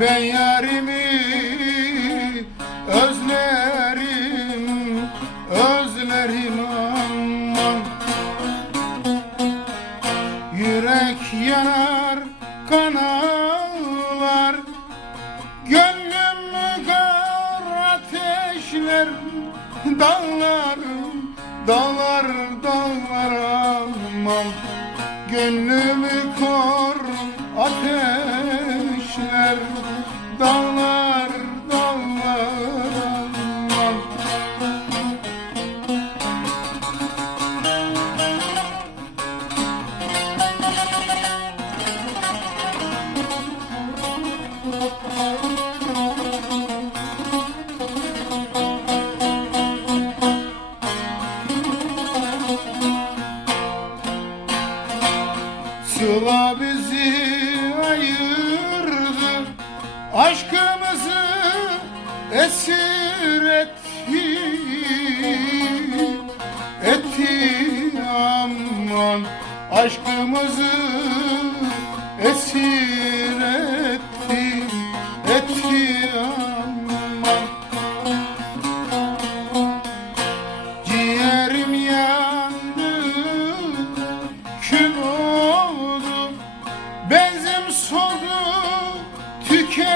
Ben yarimi özlerim Özlerim aman. Yürek yanar kan ağlar Gönlüm kar ateşler. Dağlar, dağlar, dağlar aman. Gönlümü kor ateşler Dağlar, dağlar Sıla bizi Aşkımızı esir etti Etti aman. Aşkımızı esir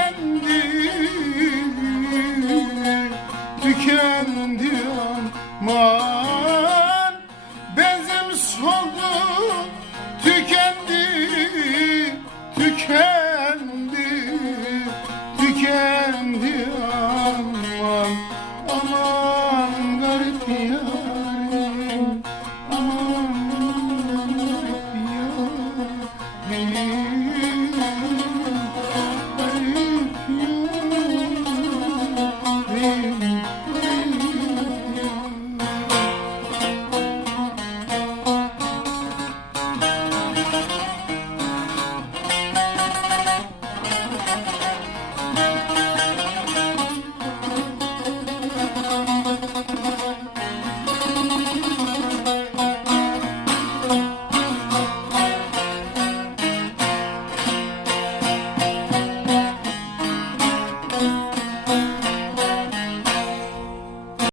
tükendi Tükendi aman. Benzin soldu Tükendi Tükendi.